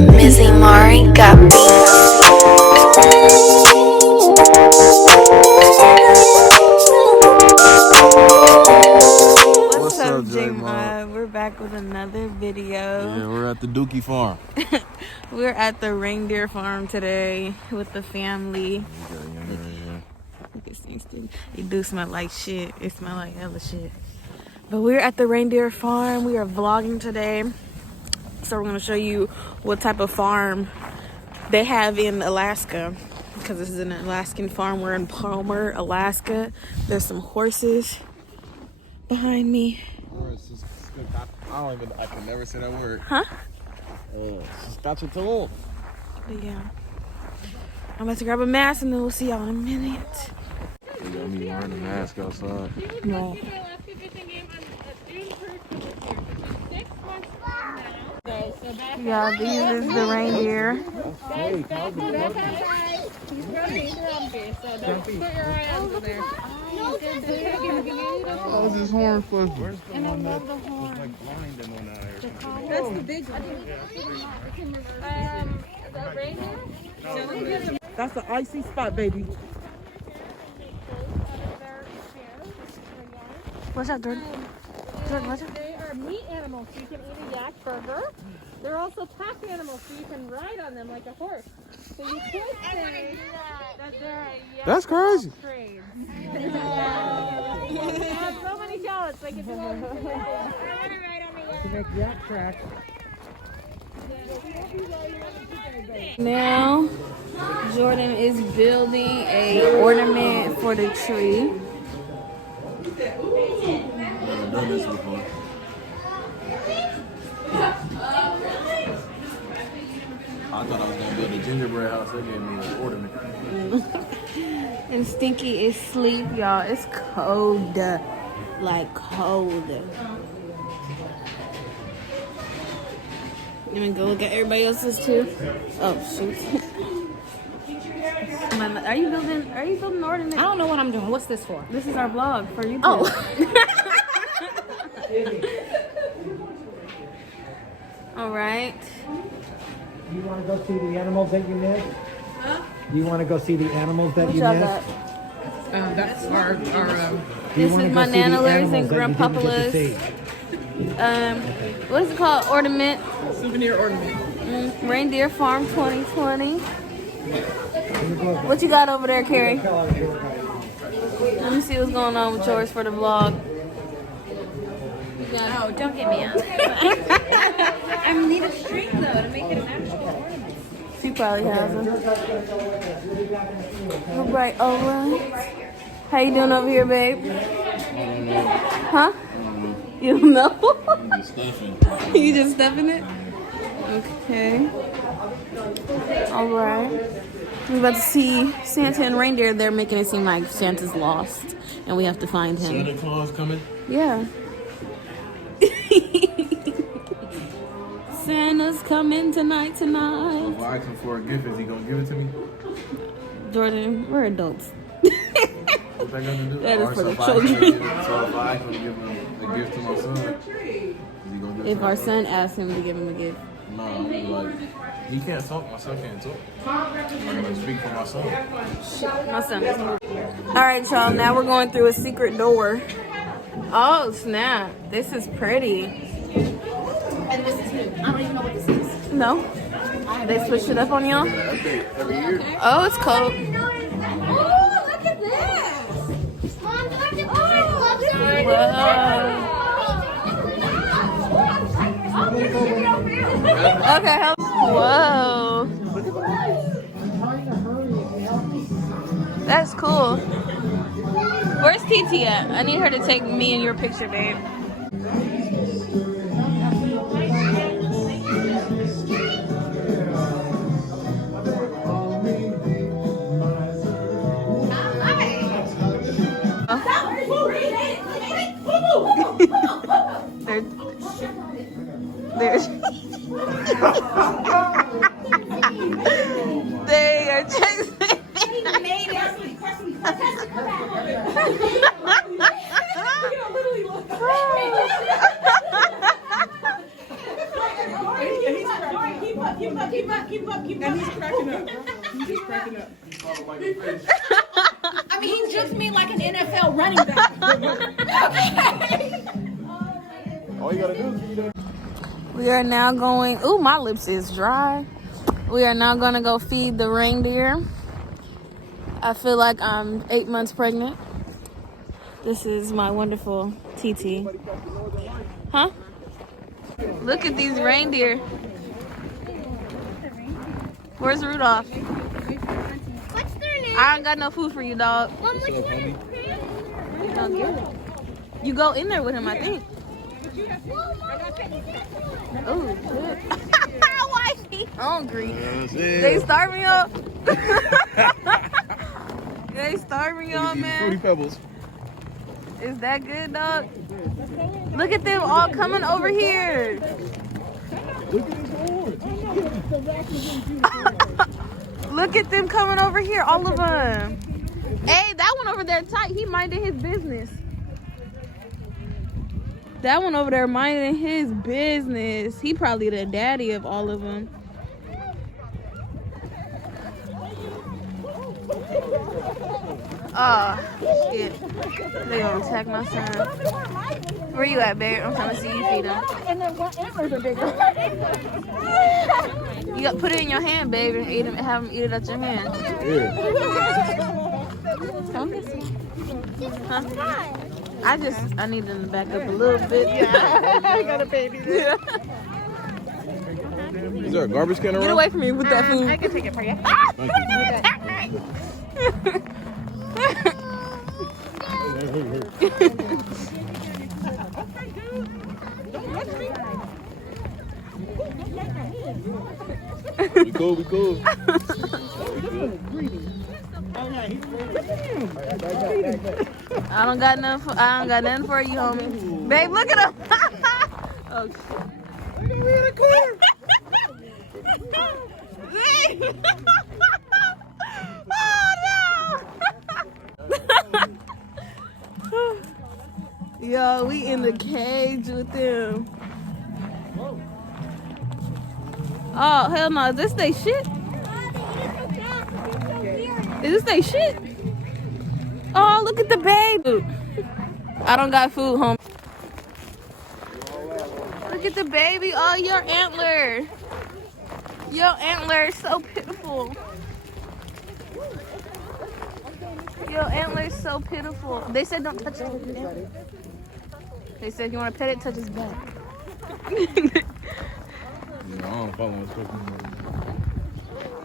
Mizzy Mari got beats. What's up, J-Mod? We're back with another video. Yeah, we're at the Dookie farm. We're at the reindeer farm today with the family. It do smell like shit. It smell like hella shit. But we're at the reindeer farm. We are vlogging today. So we're gonna show you what type of farm they have in Alaska. Because this is an Alaskan farm. We're in Palmer, Alaska. There's some horses behind me. I can never say that word. Huh? Saskatchewan. But yeah. I'm about to grab a mask and then we'll see y'all in a minute. You got me wearing a mask outside. No. Yeah, these is the reindeer. How's this horn fuzzy? And I love the horn. That's the big one. The reindeer? That's an icy spot, baby. What's that, Jordan? What's that? They are meat animals, so you can eat a yak burger. They're also pack animals, so you can ride on them like a horse. So you could say that they're a yak. That's crazy. Trade. I have so many talents. Like if you want to ride on a yak. To make yak tracks. Now, Jordan is building a ornament for the tree. I've done this before. I thought I was gonna build a gingerbread house. They gave me an ornament. And Stinky is asleep, y'all. It's cold. Like cold. You gonna go look at everybody else's too? Oh shoot. Are you building an ornament? I don't know what I'm doing. What's this for? This is our vlog for YouTube. Oh. All right. You want to go see the animals that you missed? Huh? You want to go see the animals that you y'all missed? That's our This is my nanalers and grandpapalas. What is it called? Ornament. souvenir ornament. Reindeer Farm 2020. What you got over there, Carrie? Let me see what's going on with yours for the vlog. Oh, don't get me out. I need a string though to make it an actual ornament. She probably has them. All right, How you doing over here, babe? Huh? You don't know? I'm just stuffing. You just stuffing it? Okay. All right. We're about to see Santa and reindeer. They're making it seem like Santa's lost, and we have to find him. Santa Claus coming? Yeah. Santa's coming tonight. If I ask him for a gift, is he gonna give it to me? Jordan, we're adults. What's that gonna do? That is Or for the so if I children. So if I ask him to give him a gift to my son, is he gonna give it If to our my son asks him to give him a gift. No, I'm like, he can't talk. My son can't talk. I'm gonna speak for my son. My son is moving. All right, y'all. Now we're going through a secret door. Oh, snap. This is pretty. And this is new. I don't even know what this is. No? They switched it up on y'all? Update every year. Oh, it's cold. Oh, look at this! Mom, look at Okay. Whoa. That's cool. Where's TT at? I need her to take me in your picture, babe. They are chasing me. Keep Keep up. And he's cracking up. He's just cracking up. I mean, he jukes me like an NFL running back. All you gotta do is We are now going. Ooh, my lips is dry. We are now gonna go feed the reindeer. I feel like I'm 8 months pregnant. This is my wonderful TT. Huh? Look at these reindeer. Where's Rudolph? What's their name? I ain't got no food for you, dog. Mom, which one is You don't get it. You go in there with him, I think. Oh, good. Why is he hungry? They starving up. They starving up, Fruity man. Pebbles. Is that good, dog? Look at them all coming over here. Look at his horns. Look at them coming over here, all of them. Hey, that one over there tight. He minded his business. That one over there minding his business. He probably the daddy of all of them. Oh, shit. They gonna attack my son. Where you at, babe? I'm trying to see you feed him. And then what antlers are bigger? You got put it in your hand, babe, and eat him, have him eat it out your hand. Yeah. Come this way. Huh? I need them to back up a little bit. Yeah. I got a baby there. Is there a garbage can around? Get away from me with that food. I can take it for you. Thank you. We cool. I don't got nothing for you, homie. Babe, look at him. Oh shit. Oh no. Yo, we in the cage with them. Oh hell no, is this they shit? Is this they shit? Oh, look at the baby. I don't got food, home. Look at the baby. Oh, your antler. Your antler is so pitiful. Your antler is so pitiful. They said don't touch it. They said if you want to pet it, touch his back. I don't follow instructions.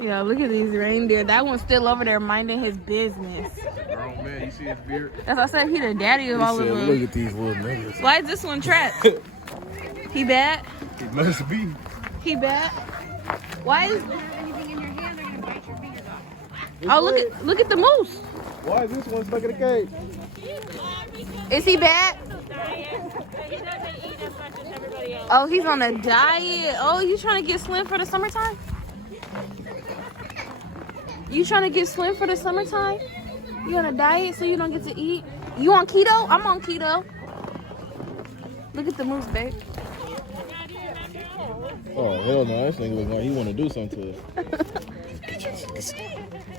Yeah, look at these reindeer. That one's still over there minding his business. Grown man, you see his beard? That's why I said he the daddy of all of them. Look at these little niggas. Why is this one trapped? He bad? He must be. He bad? Why is? anything in your hand, they're gonna bite your fingers off. Oh, look at the moose. Why is this one stuck in the cage? Is he bad? Oh, he's on a diet. Oh, you trying to get slim for the summertime? You trying to get slim for the summertime? You on a diet so you don't get to eat? You on keto? I'm on keto. Look at the moose, babe. Oh, hell no. This nigga look like he want to do something to us.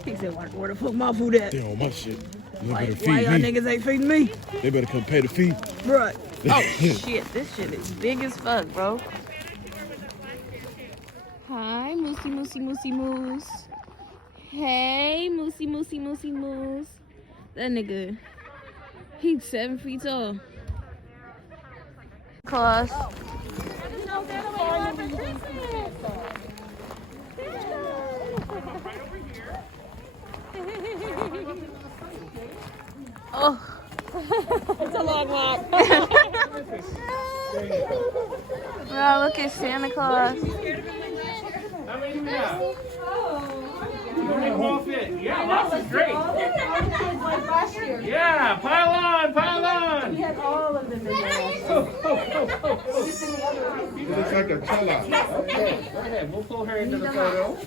He said, where the fuck my food at? They on my shit. You Why better y'all feed me. niggas ain't feeding me? They better come pay the fee. Bruh. Oh, shit. This shit is big as fuck, bro. Hi, Moosey, Moosey, Moosey, Moose. Hey, Moosey, Moosey, Moosey, Moose. That nigga, he's 7 feet tall. Claus. Oh. It's a long walk. Wow, look at Santa Claus. Yeah, lots is great. Yeah, pile on. We had all of them in there. He looks like a chella. Okay, we'll pull her into the photo.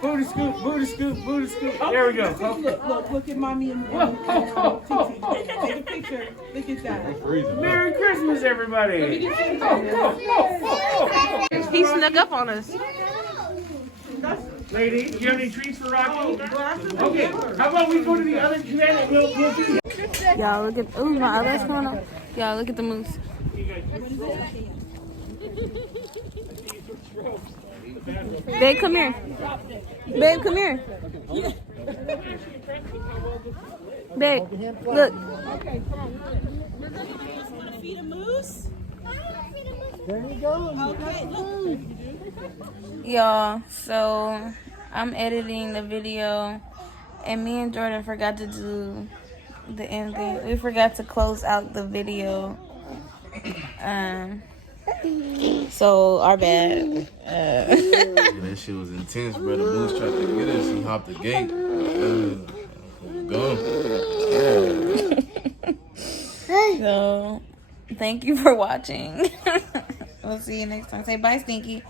Booty scoop. There we go. Look at mommy and TT. Take a picture. Look at that. Merry Christmas, everybody. He snuck up on us. Lady, do you have any treats for Rocky? Okay, how about we go to the other cadet and we'll be. Y'all look at, ooh, my eyelashes coming off. Y'all look at the moose. Babe, come here. Babe, come here. Babe, look. Feed a moose? There you go. Okay, look. Y'all, so I'm editing the video and me and Jordan forgot to do the end thing. We forgot to close out the video. So our bad. That shit was intense, bro. The moose tried to get us. He hopped the gate. Go. So thank you for watching. We'll see you next time. Say bye, Stinky.